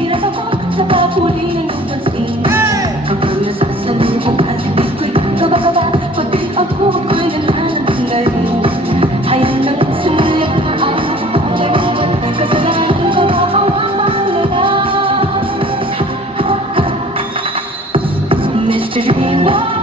hirap ako sa papuli ng iyong pansin. Kapag nasasalubong at hindi ko'y kabakaba, pati ako ko'y nananabing na rin. Ayaw nang sumulit na ako, kasalanan ko ba ang mamalala? Mr. Dreamboy.